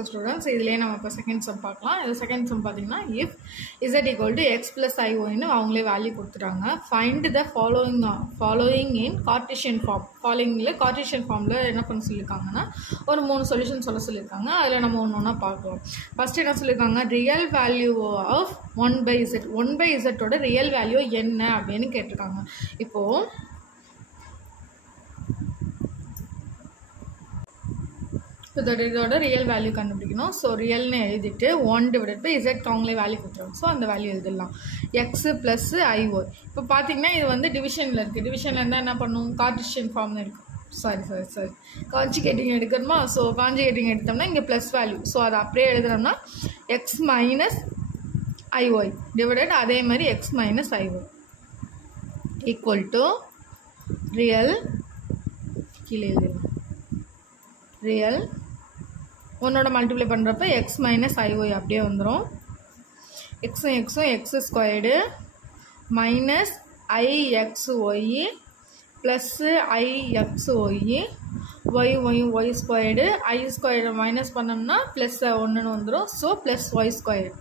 simple students. இதுலயே நம்ம இப்ப செகண்ட் சம் பார்க்கலாம். இது செகண்ட் சம் பாத்தீங்கன்னா if z equal to x plus iy ன்னு அவங்களே வேல்யூ கொடுத்துட்டாங்க. find the following in Cartesian form. followingல Cartesian formல என்ன பண்ண சொல்லிருக்காங்கன்னா ஒரு மூணு சொல்யூஷன் சொல்ல சொல்லிருக்காங்க. அதுல நம்ம ஒவ்வொண்ணா பார்க்கலாம். ஃபர்ஸ்ட் என்ன சொல்லிருக்காங்க real value of 1/z 1/z ஓட ரியல் வேல்யூ என்ன அப்படினு கேட்டிருக்காங்க. இப்போ இதோட ரியல் வேல்யூ கண்டுபிடிக்கணும். ஸோ ரியல்னு எழுதிட்டு 1/z அவங்களே வேல்யூ கொடுத்துருவாங்க. ஸோ அந்த வேல்யூ எழுதிடலாம் எக்ஸ் ப்ளஸ் ஐஓ. இப்போ பார்த்தீங்கன்னா இது வந்து டிவிஷனில் இருக்குது. டிவிஷனில் இருந்தால் என்ன பண்ணும் கார்ட்டீசியன் ஃபார்ம்னு இருக்கும். சாரி கான்ஜுகேட்டிங் எடுக்கணுமா? ஸோ கான்ஜுகேட்டிங் எடுத்தோம்னா இங்கே ப்ளஸ் வேல்யூ. ஸோ அதை அப்படியே எழுதுனோம்னா எக்ஸ் மைனஸ் ஐஒய் டிவைடட் அதே மாதிரி X minus ஐஒய் equal to real கீழே எழுதிடலாம் ரியல் ஒன்னோட மல்டிப்ளை பண்ணுறப்ப எக்ஸ் மைனஸ் ஐஒய் அப்படியே வந்துடும். எக்ஸும் x squared minus i x y plus i x y y squared i squared minus பண்ணோம்னா ப்ளஸ் ஒன்றுன்னு வந்துடும். So plus y squared.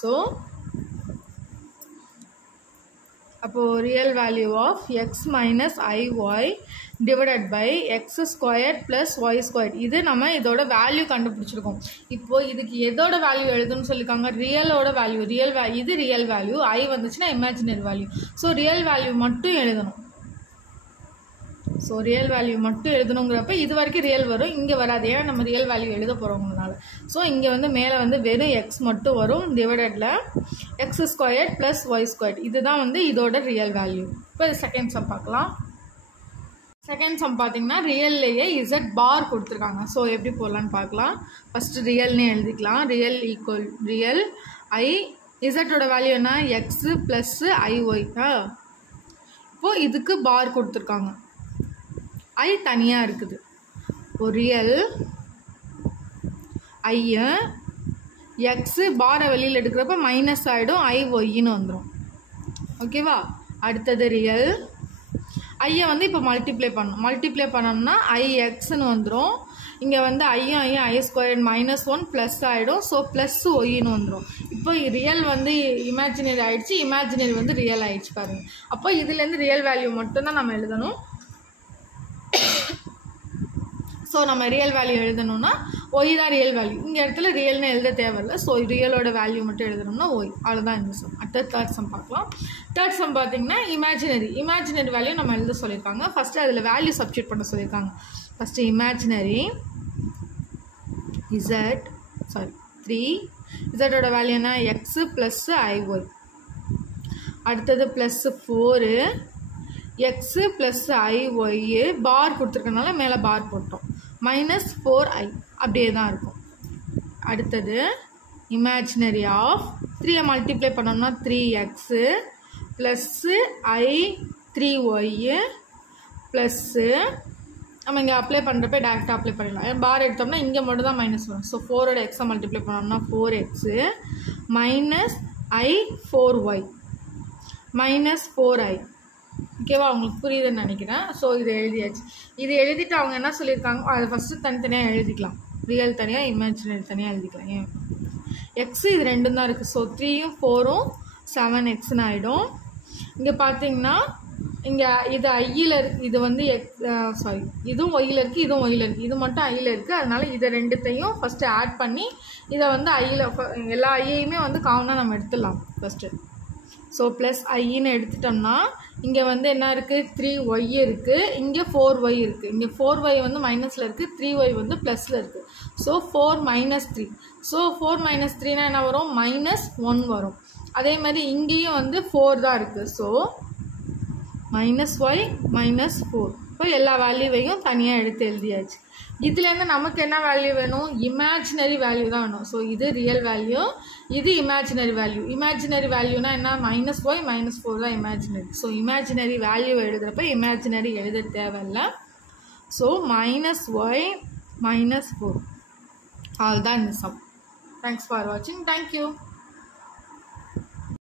So அப்போது real value of x minus i y divided by x square plus y square. இது நம்ம இதோட வேல்யூ கண்டுபிடிச்சிருக்கோம். இப்போது இதுக்கு எதோட வேல்யூ எழுதுன்னு சொல்லியிருக்காங்க ரியலோட வேல்யூ. இது ரியல் வேல்யூ, ஐ வந்துச்சுன்னா imaginary value. So real value மட்டும் எழுதணும். ஸோ ரியல் வேல்யூ மட்டும் எழுதணுங்கிறப்ப இது வரைக்கும் ரியல் வரும், இங்கே வராது. ஏன்னா நம்ம ரியல் வேல்யூ எழுத போகிறோங்கனால. ஸோ இங்கே வந்து மேலே வந்து வெறும் எக்ஸ் மட்டும் வரும் டிவைடடில் x square plus y square. இதுதான் வந்து இதோட ரியல் வேல்யூ. இப்போ செகண்ட் சம் பார்க்கலாம். செகண்ட் சம் பார்த்தீங்கன்னா ரியல்லையே இசட் பார் கொடுத்துருக்காங்க. ஸோ எப்படி போடலான்னு பார்க்கலாம். ஃபஸ்ட்டு ரியல்னு எழுதிக்கலாம். ரியல் ஐ இசட்டோட வேல்யூ என்ன எக்ஸு ப்ளஸ்ஸு ஐஒய். இப்போது இதுக்கு பார் கொடுத்துருக்காங்க. ஐ தனியாக இருக்குது. இப்போ ரியல் ஐய எக்ஸு பாரை வெளியில் எடுக்கிறப்ப மைனஸ் ஆகிடும், ஐ ஒய்ன்னு வந்துடும். ஓகேவா? அடுத்தது ரியல் ஐயை வந்து இப்போ மல்டிப்ளை பண்ணோம்னா ஐ எக்ஸ்ன்னு வந்துடும். இங்கே வந்து ஐயும் ஐ ஸ்கொயர் மைனஸ் 1 ப்ளஸ் ஆகிடும். ஸோ ப்ளஸ் ஒய்ன்னு வந்துடும். இப்போ ரியல் வந்து இமேஜினரி ஆகிடுச்சு, இமேஜினரி வந்து ரியல் ஆகிடுச்சு பாருங்கள். அப்போ இதுலேருந்து ரியல் வேல்யூ மட்டும்தான் நம்ம எழுதணும். ஸோ நம்ம ரியல் வேல்யூ எழுதணும்னா ஒய் தான் ரியல் வேல்யூ. இந்த இடத்துல ரியல்னு எழுத தேவையில்லை. ஸோ ரியலோட வேல்யூ மட்டும் எழுதணும்னா ஒய். அவ்வளோதான் இந்த சம். அடுத்த தேர்ட் சம் பார்க்கலாம். தேர்ட் சம் பார்த்தீங்கன்னா இமேஜினரி வேல்யூ நம்ம எழுத சொல்லியிருக்காங்க. ஃபஸ்ட்டு அதில் வேல்யூ சப்ஸ்டியூட் பண்ண சொல்லியிருக்காங்க. ஃபஸ்ட்டு இமேஜினரி த்ரீ இசட்டோட வேல்யூ என்ன எக்ஸு ப்ளஸ்ஸு ஐஒய். அடுத்தது ப்ளஸ்ஸு 4 எக்ஸு ப்ளஸ் ஐஒய் பார் கொடுத்துருக்கனால மேலே பார் போட்டோம். மைனஸ் 4i அப்படியே தான் இருக்கும். அடுத்தது இமேஜினரி ஆஃப் 3 மல்டிப்ளை பண்ணோம்னா 3x ப்ளஸ்ஸு ஐ 3y ப்ளஸ்ஸு நம்ம இங்கே அப்ளை பண்ணுறப்ப டேரெக்டாக அப்ளை பண்ணிடலாம். பார் எடுத்தோம்னா இங்கே மட்டும் தான் மைனஸ் வரும். ஸோ 4ஓட எக்ஸை மல்டிப்ளை பண்ணோம்னா 4x மைனஸ் ஐ 4y மைனஸ் 4i. ஓகேவா? அவங்களுக்கு புரியுதுன்னு நினைக்கிறேன். ஸோ இதை எழுதியாச்சு. இது எழுதிட்டு அவங்க என்ன சொல்லியிருக்காங்க அதை ஃபஸ்ட்டு தனித்தனியாக எழுதிக்கலாம். ரியல் தனியாக இமேஜினரி தனியாக எழுதிக்கலாம். ஏன் எக்ஸு இது ரெண்டும் தான் இருக்குது. ஸோ 3யும் 4ம் 7xன்னு ஆகிடும். இங்கே பார்த்தீங்கன்னா இங்கே இது ஐயில் இருக்குது, இது வந்து இதுவும் ஒய்யில் இருக்குது, இதுவும் ஒய்யில் இருக்குது, இது மட்டும் ஐயில் இருக்குது. அதனால் இதை ரெண்டுத்தையும் ஃபஸ்ட்டு ஆட் பண்ணி இதை வந்து ஐயில் எல்லா ஐயையுமே வந்து காமனாக நம்ம எடுத்துடலாம் ஃபஸ்ட்டு. ஸோ ப்ளஸ் ஐன்னு எடுத்துட்டோம்னா இங்கே வந்து என்ன இருக்குது 3y இருக்குது, இங்கே 4y இருக்குது. இங்கே 4y வந்து மைனஸில் இருக்குது, 3y வந்து ப்ளஸில் இருக்குது. So 4 minus 3. ஸோ 4 மைனஸ் 3னா என்ன வரும் மைனஸ் 1 வரும். அதே மாதிரி இங்கேயும் வந்து 4 தான் இருக்குது. So minus Y minus 4. இப்போ எல்லா வேல்யூவையும் தனியாக எடுத்து எழுதியாச்சு. இதுலேருந்து நமக்கு என்ன வேல்யூ வேணும் இமேஜினரி வேல்யூ தான் வேணும். ஸோ இது ரியல் வேல்யூ, இது இமேஜினரி வேல்யூ. இமேஜினரி வேல்யூனா என்ன மைனஸ் ஒய் மைனஸ் 4 தான் இமேஜினரி. ஸோ இமேஜினரி வேல்யூ எழுதுகிறப்ப இமேஜினரி எழுத தேவையில்லை. ஸோ மைனஸ் ஒய் மைனஸ் 4 ஆல் தான் இந்த சம். தேங்க்ஸ் ஃபார் வாட்சிங். தேங்க்யூ.